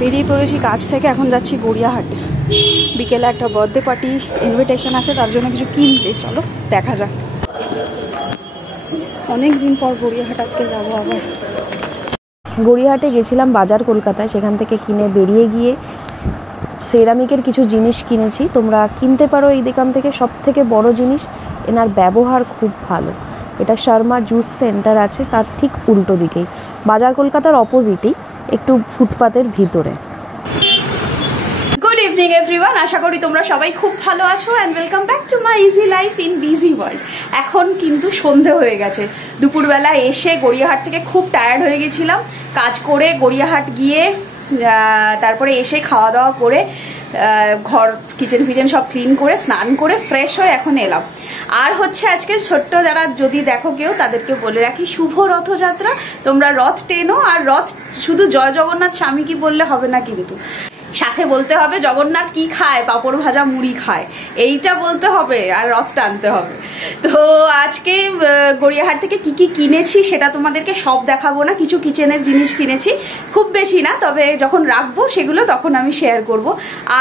বেরিয়ে পড়েছি কাজ থেকে, এখন যাচ্ছি গড়িয়াহাটে। বিকেলে একটা বার্থডে পার্টি ইনভিটেশন আছে, তার জন্য কিছু কিনতে। চলো দেখা যাক। অনেক দিন পর গড়িয়াহাট আজকে যাবো আবার। গড়িয়াহাটে গেছিলাম বাজার কলকাতায়, সেখান থেকে কিনে বেরিয়ে গিয়ে সেরামিকের কিছু জিনিস কিনেছি। তোমরা কিনতে পারো এই দোকান থেকে। সব থেকে বড় জিনিস, এনার ব্যবহার খুব ভালো। এটা শর্মা জুস সেন্টার আছে, তার ঠিক উল্টো দিকেই, বাজার কলকাতার অপোজিটেই, একটু ফুটপাতের ভিতরে। গুড ইভিনিং এভরিওয়ান, আশা করি তোমরা সবাই খুব ভালো আছো and welcome back to my easy life in busy world. এখন কিন্তু সন্ধে হয়ে গেছে। দুপুরবেলা এসে গড়িয়াহাট থেকে খুব টায়ার্ড হয়ে গেছিলাম। কাজ করে গড়িয়াহাট গিয়ে তারপরে এসে খাওয়া দাওয়া করে ঘর কিচেন ফিচেন সব ক্লিন করে স্নান করে ফ্রেশ হয়ে এখন এলাম। আর হচ্ছে আজকে ছোট্ট যারা যদি দেখো কেউ, তাদেরকে বলে রাখি শুভ রথযাত্রা। তোমরা রথ টেনো, আর রথ শুধু জয় জগন্নাথ স্বামী কি বললে হবে না, কিন্তু সাথে বলতে হবে জগন্নাথ কি খায়, পাঁপড় ভাজা মুড়ি খায়, এইটা বলতে হবে, আর রথ টানতে হবে। তো আজকে গড়িয়াহাট থেকে কি কি কিনেছি সেটা তোমাদেরকে সব দেখাবো না। কিছু কিচেনের জিনিস কিনেছি, খুব বেশি না, তবে যখন রাখবো সেগুলো তখন আমি শেয়ার করব।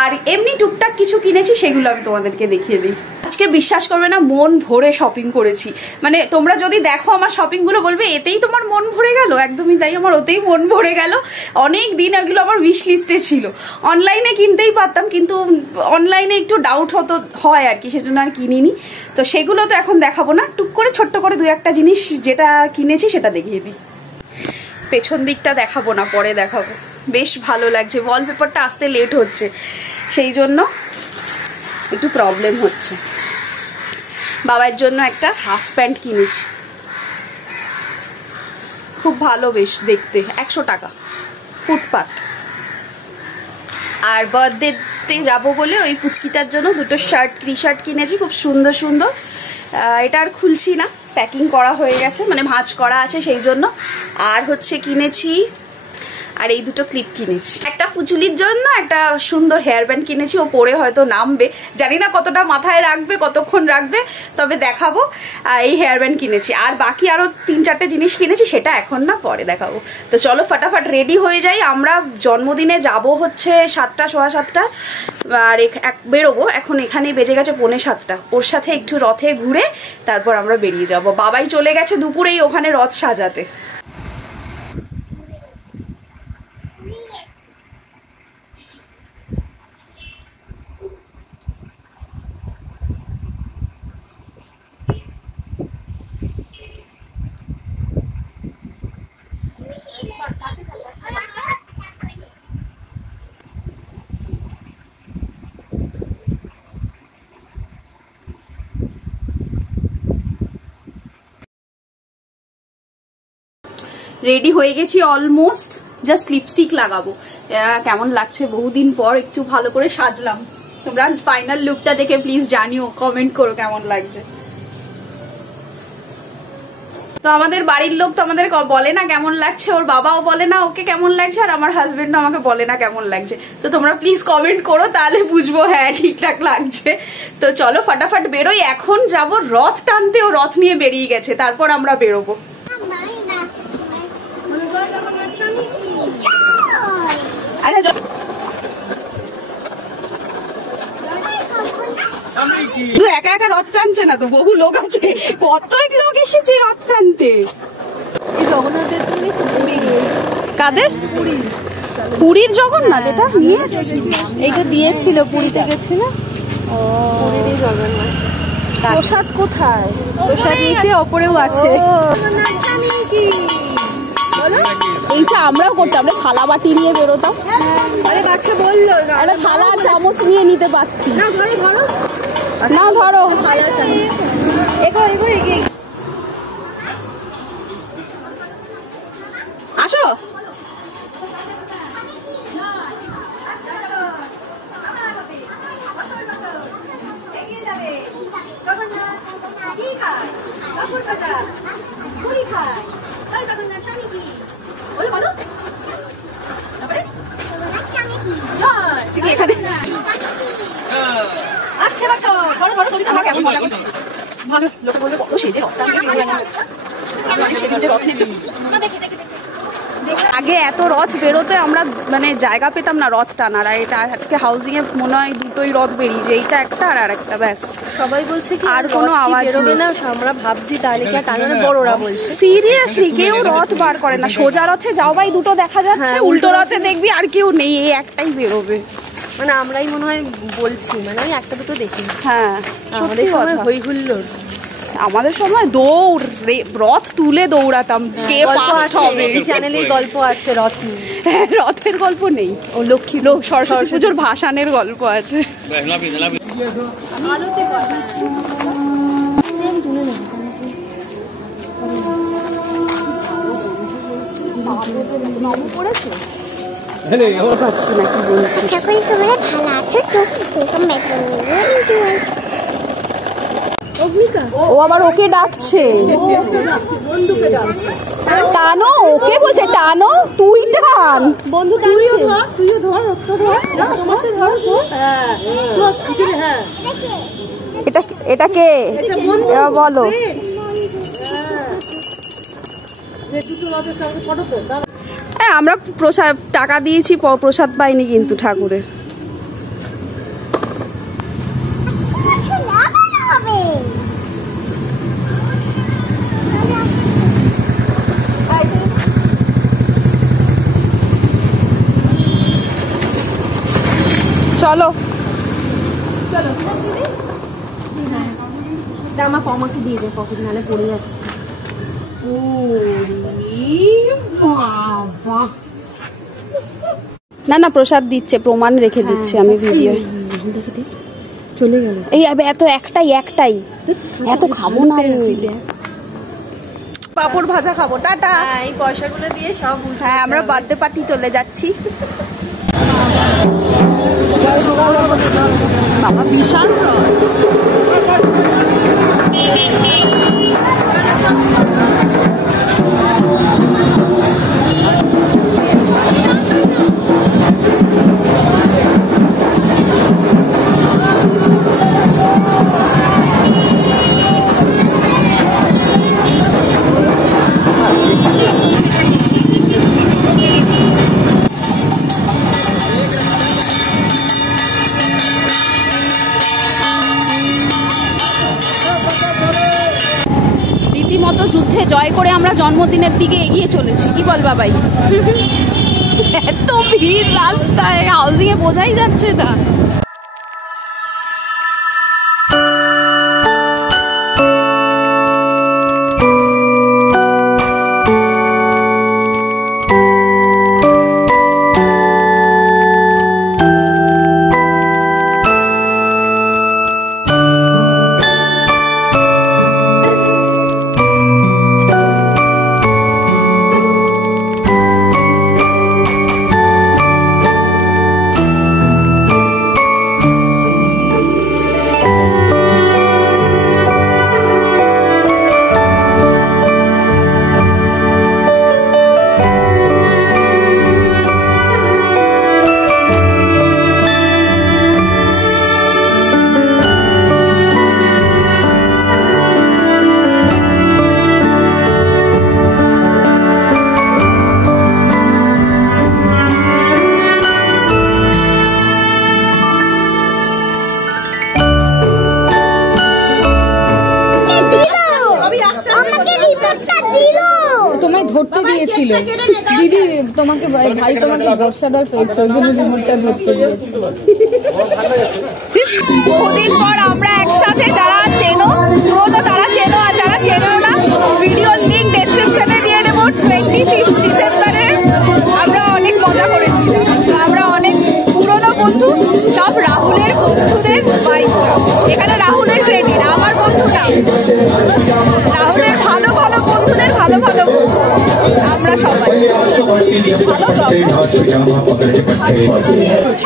আর এমনি টুকটাক কিছু কিনেছি, সেগুলো আমি তোমাদেরকে দেখিয়ে দিই। আজকে বিশ্বাস করবে না, মন ভরে শপিং করেছি। মানে তোমরা যদি দেখো আমার শপিংগুলো বলবে এতেই তোমার মন ভরে গেল। একদমই তাই, আমার ওতেই মন ভরে গেল। অনেক দিন এগুলো আমার উইশ লিস্টে ছিল। অনলাইনে কিনতেই পারতাম, কিন্তু অনলাইনে একটু ডাউট হয় আর কি, সেজন্য আর কিনিনি। তো সেগুলো তো এখন দেখাবো না, টুক করে ছোট্ট করে দু একটা জিনিস যেটা কিনেছি সেটা দেখিয়ে দিই। পেছন দিকটা দেখাবো না, পরে দেখাবো। বেশ ভালো লাগছে, ওয়ালপেপারটা আসতে লেট হচ্ছে, সেই জন্য একটু প্রবলেম হচ্ছে। বাবার জন্য একটা হাফ প্যান্ট কিনেছি, খুব ভালো, বেশ দেখতে, 100 টাকা, ফুটপাত। আর বার্থডেতে যাবো বলে ওই পুচকিটার জন্য দুটো টি শার্ট কিনেছি, খুব সুন্দর সুন্দর। এটা আর খুলছি না, প্যাকিং করা হয়ে গেছে, মানে ভাঁজ করা আছে সেই জন্য। আর হচ্ছে কিনেছি, আর এই দুটো ক্লিপ কিনেছি। একটা পুচুলির জন্য একটা সুন্দর হেয়ার ব্যান্ড কিনেছি, ও পরে হয়তো নামবে, জানি না কতটা মাথায় রাখবে, কতক্ষণ রাখবে, তবে দেখাবো। এই হেয়ার ব্যান্ড কিনেছি, আর বাকি আরো 3-4টে জিনিস কিনেছি, সেটা এখন না, পরে দেখাবো। তো চলো ফটাফট রেডি হয়ে যাই। আমরা জন্মদিনে যাব হচ্ছে 7টা, সোয়া 7টা, আর বেরোবো। এখন এখানেই বেজে গেছে 6:45। ওর সাথে একটু রথে ঘুরে তারপর আমরা বেরিয়ে যাব। বাবাই চলে গেছে দুপুরেই ওখানে রথ সাজাতে। রেডি হয়ে গেছি অলমোস্ট, জাস্ট লিপস্টিক লাগাবো। কেমন লাগছে, বহুদিন পর একটু ভালো করে সাজলাম। তোমরা ফাইনাল লুকটা দেখে প্লিজ জানিও, কমেন্ট করো কেমন লাগছে। তো আমাদের বাড়ির লোক তো আমাদের বলে না কেমন লাগছে, ওর বাবাও বলে না ওকে কেমন লাগছে, আর আমার হাজবেন্ডও আমাকে বলে না কেমন লাগছে। তো তোমরা প্লিজ কমেন্ট করো, তাহলে বুঝবো হ্যাঁ ঠিকঠাক লাগছে। তো চলো ফটাফট বেরোই, এখন যাব রথ টানতে। ও রথ নিয়ে বেরিয়ে গেছে, তারপর আমরা বেরোবো। আচ্ছা, একা একা রথ টানছে না তো, বহু লোক আছে, কত লোক এসেছে রথ টানতে। কাদের? পুরীর জগন্নাথ এটা নিয়ে এইটা দিয়েছিল, পুরীতে গেছিল। পুরীরই জগন্নাথ। প্রসাদ কোথায়? প্রসাদ নিচে ওপরেও আছে। এইটা আমরাও করতাম, আমরা থালা বাটি নিয়ে বেরোতাম। আরে বাচ্চা বললো একটা থালা আর চামচ নিয়ে নিতে পারতি। না ধরো ধরো, না ধরো, থালা চামচ। এগো এগো এগিয়ে আসো। এখানে আসছে বাচ্চা, ধরো ধরো ধরো, আমরা কেমন মজা করছি। ভালো লোক বলবে কত সেজে রথ টানতে, সেজে রথের জন্য আগে এত রথ বেরোতে আমরা মানে জায়গা পেতাম না রথ টানার, আর এটা আজকে হাউজিং এ মনে হয় দুটোই রথ বেরিয়েছে, এইটা একটা আর আরেকটা, ব্যাস। সবাই বলছে কি আর কোনো আওয়াজ বেরোবে না, আমরা ভাবছি তাহলে কি টানানো, বড়রা বলছে সিরিয়াসলি কেউ রথ বার করে না। সোজা রথে যাও ভাই দুটো দেখা যাচ্ছে, উল্টো রথে দেখবি আর কেউ নেই, এই একটাই বেরোবে। মানে আমরাই মনে হয় বলছি, মানে আমি একটা দুটো দেখি। হ্যাঁ আমাদের সময় হই হুল্লোড়, আমাদের সময় দৌড়, রথ তুলে দৌড়াতাম, কে ফার্স্ট হবে। চ্যানেলের গল্প আছে রথ নিয়ে। রথের গল্প নেই, ও লক্ষ্মী লোক সরস্বতী পুজোর ভাসানের গল্প আছে। ও আবার ওকে ডাকছে, টানো, ওকে বলছে টানো, তুই টান, বন্ধু এটা কে বলো। আমরা প্রসাদ টাকা দিয়েছি, প্রসাদ পাইনি কিন্তু ঠাকুরের। চলো আমার আমাকে দিয়ে দে, পকেট নালে পড়ে যাচ্ছে। না না প্রসাদ দিচ্ছে, প্রমাণ রেখে দিচ্ছে, আমি ভিডিও চলে গেল। এই এত একটাই এত খাবো না, পাপড় ভাজা খাবো, টাটা। এই পয়সাগুলো দিয়ে সব, হ্যাঁ আমরা বার্থডে পার্টি চলে যাচ্ছি। বাবা বিশাল রীতিমতো যুদ্ধে জয় করে আমরা জন্মদিনের দিকে এগিয়ে চলেছি, কি বল বাবাই? এত ভিড় রাস্তায়, হাউজিং এ বোঝাই যাচ্ছে না। তোমায় ধরতে দিয়েছিল দিদি, তোমাকে ভাই তোমাকে বর্ষাদার পেয়েছে, ওই জন্য রিমোটটা ধরতে দিয়েছিল। বহুদিন পর আমরা একসাথে, যারা চেনো পুরোনো তারা চেনো, আর যারা চেনো না ভিডিওর লিঙ্ক ডেসক্রিপশনে দিয়ে দেবো। 25 ডিসেম্বরে আমরা অনেক মজা করেছিলাম, আমরা অনেক পুরোনো বন্ধু, সব রাহুলের বন্ধুদের বাইকরা। এখানে রাহুলের ক্রেডিট, আমার বন্ধু না, রাহুলের ভালো ভালো বন্ধুদের ভালো ভালো বন্ধু আমরা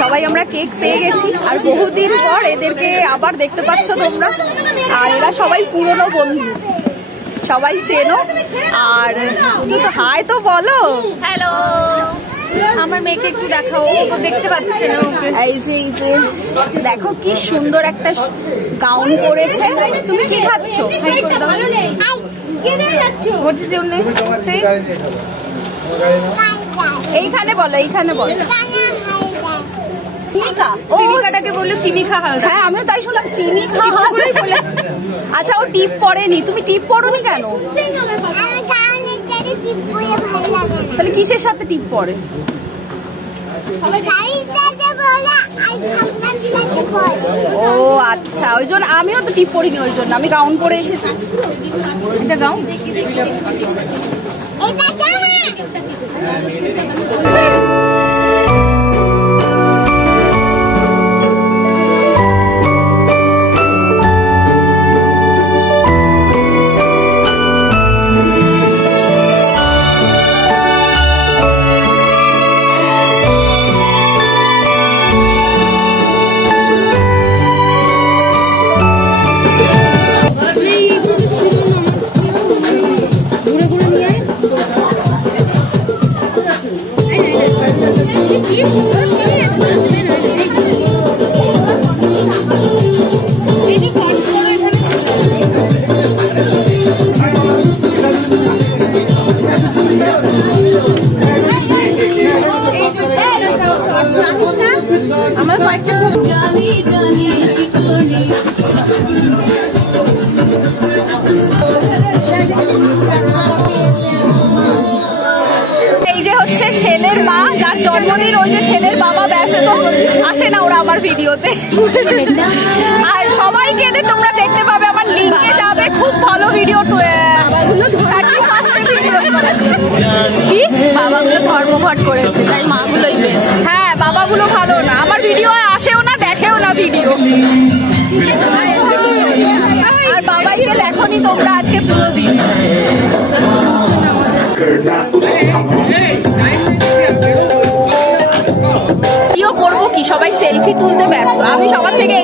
সবাই আমরা কেক পেয়ে গেছি, আর বহুদিন পর এদেরকে আবার দেখতে পাচ্ছ তোমরা। আর এরা সবাই পুরনো বন্ধু, সবাই চেনো। আর তুমি তো হাই তো বলো। হ্যালো, আমার মেয়েকে একটু দেখাও, ও দেখতে পাচ্ছে না। এই যে দেখো কি সুন্দর একটা গাউন পরেছে। তুমি কি খাচ্ছ? What is your name? এইখানে বলো, এইখানে বলো। চিনিকা, চিনিকাটাকে বললো চিনিকা হালদার। হ্যাঁ আমিও তাই শুনলাম, চিনিকা হালদার বলে। আচ্ছা ও টিপ পড়েনি, তুমি টিপ পড়োনি কেন? তাহলে কিসের সাথে টিপ পড়ে? ও আচ্ছা, ওই জন্য আমিও তো টিপ পরিনি, ওই জন্য আমি গাউন পরে এসেছি। এটা গাউন, ছেলের মা যার জন্মদিন, ওই যে ছেলের বাবা ব্যস্ত, আসে না ওরা আমার ভিডিওতে। আর সবাইকে এদের তোমরা দেখতে পাবে, আমার লিঙ্কে যাবে, খুব ভালো ভিডিও। কি বাবাগুলো ধর্মঘট করেছে, তাই মাগুলোই বেস্ট। হ্যাঁ বাবাগুলো ভালো না, আমার ভিডিও আসেও না, দেখেও না ভিডিও। আর বাবাইকে দেখোনি তোমরা আজকে পুরো দিন। কিও করবো কি, সবাই সেলফি তুলতে ব্যস্ত, আমি সবার থেকে